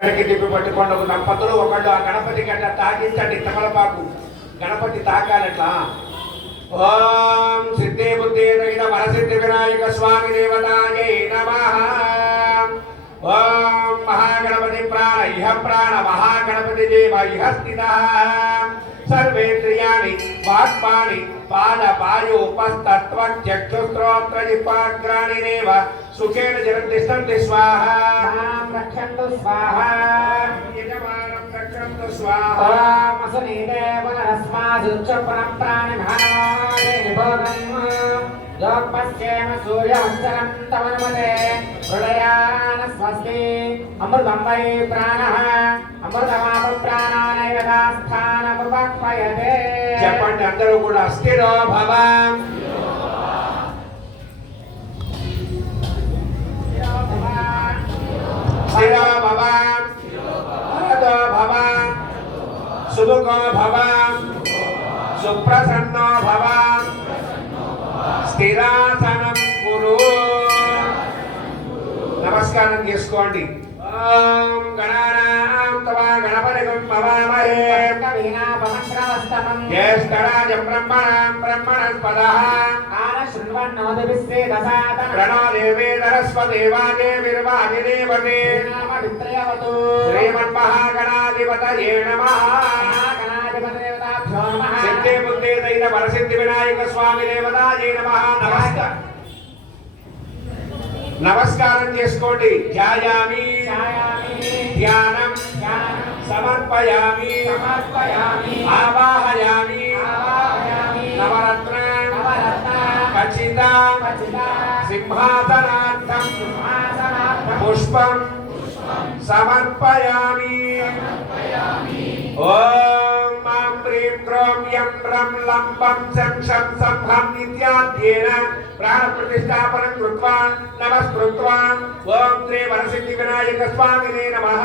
తిప్పి పట్టుకోండి. ఒక దంపతులు ఒకళ్ళు ఆ గణపతి గట్ట తాకించండి. తమలపాకు గణపతి తాకాలట్లా. ఓం సిద్ధి బుద్ధి తగిన వరసిద్ధి వినాయక స్వామి దేవతాయై నమః. ఓం మహాగణపతి ప్రాణ ఇహ ప్రాణ మహాగణపతి దేవ ఇహ స్థితః. సర్వేంద్రియాణి వాక్పాణి పాద పాయు ఉపస్తత్వ చక్షుస్త్రోత్ర జిహ్వాగ్రాణిరేవ సుఖేన జగత్తిష్టంతి స్వాహా. రక్షంతు స్వాహా. యజమానం రక్షంతు స్వాహా. ఓం అసనీదే పునరస్మాదుచ్చపరం ప్రాణిమానాదే నిభోగం. యోగపశ్చేమ సూర్యవచ్చరం తమనుమతే హృదయాన స్వస్తి. అమృతం వై ప్రాణః అమృతమాప ప్రాణానైవదాస్థానముపక్వయతే. చెప్పండి అందరూ కూడా. స్థిరో భవ స్థిరో భవ వరదో భవ సుముఖో భవ సుప్రసన్నో భవ స్థిరాసనం కురు. నమస్కారం చేసుకోండి. ఓం గణానాం తవా గణపతిం భవామహే. కవినాపమంత్రవస్తమం జ్యేష్ఠరాజ బ్రహ్మణాం బ్రహ్మణస్పదః శృణ్వన్నోదిభిస్తే దశాతన ప్రణో దేవేంద్రస్వదేవాదేవిర్వాదిదేవతే నామ విత్రయవతు. శ్రీమన్మహాగణాధిపతయే నమః. మహాగణాధిపతిదేవతాభ్యో నమః. సిద్ధి బుద్ధి దైన వరసిద్ధి వినాయక స్వామి దేవతాయే నమః. నమస్కారం చేసుకోండి. ధ్యాయామి ఛాయామి ధ్యానం ధ్యానం సమర్పయామి సమర్పయామి ఆవాహయామి ఆవాహయామి నవరత్న నవరత్న ఖచ్చిత ఖచ్చిత సింహాసనార్థం సింహాసనార్థం పుష్పం సమర్పయామి. ఓం మాం హ్రీం క్రోం యం రం లంబం శం శం సంహం ఇత్యాద్యేన ప్రాణ ప్రతిష్టాపనం కృత్వా నమస్కృత్వా ఓం శ్రీ వరసిద్ధి వినాయక స్వామినే నమః.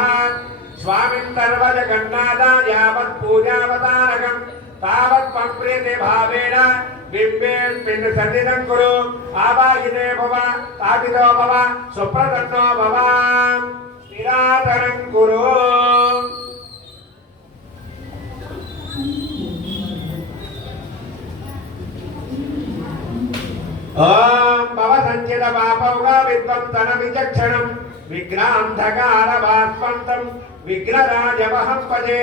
స్వామిన్ సర్వజగన్నాథ యావత్ పూజావతారకం తావత్ పంప్రీతి భావేన బింబేస్మిన్ సన్నిధం కురు. ఆవాహితే భవ తాపితో భవ సుప్రసన్నో భవ స్థిరాసనం కురు. ఓం భవ సంచిత పాపౌగా విద్వంతన విచక్షణం విఘ్నాంధకార భాస్వంతం విఘ్నరాజవహం పదే.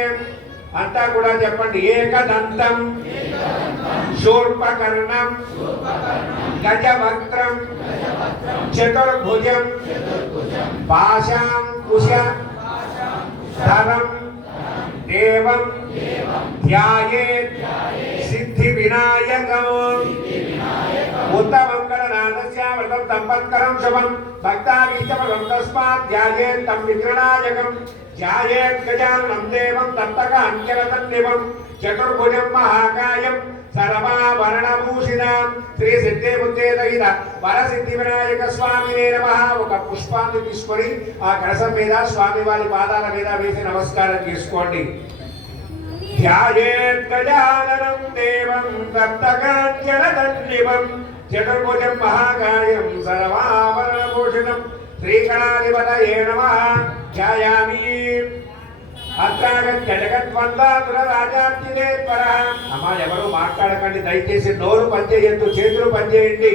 అంతా కూడా చెప్పండి. ఏకదంతం శూర్పకర్ణం గజవక్త్రం చతుర్భుజం పాశాంకుశ ధరం దేవం ధ్యాయేత్ సిద్ధి వినాయకం. ఉత్తమంగళనాథస్య వ్రతం సంపత్కరం శుభం భక్తాభీష్టఫలం తస్మాత్ ధ్యాయేత్ తం విఘ్ననాయకం. ధ్యాయేత్ గజాననం దేవం తత్తక అంచలతన్నివం చతుర్భుజం మహాకాయం సర్వాభరణభూషితాం శ్రీ సిద్ధి బుద్ధి దయిత వరసిద్ధి వినాయక స్వామినే నమః. ఒక పుష్పాన్ని తీసుకొని ఆ కలశం మీద స్వామి వారి పాదాల మీద వేసి నమస్కారం చేసుకోండి. ధ్యాయేత్ గజాననం దేవం తత్తకాంచలతన్నివం చతుర్భుజం మహాకాయం సర్వాభరణభూషితం శ్రీగణాధిపతయే నమః. ధ్యాయామి అత్రాగత్య జగద్వందాతుల రాజార్చిదేశ్వరః. అమ్మా ఎవరు మాట్లాడకండి దయచేసి. నోరు పనిచేయద్దు, చేతులు పనిచేయండి.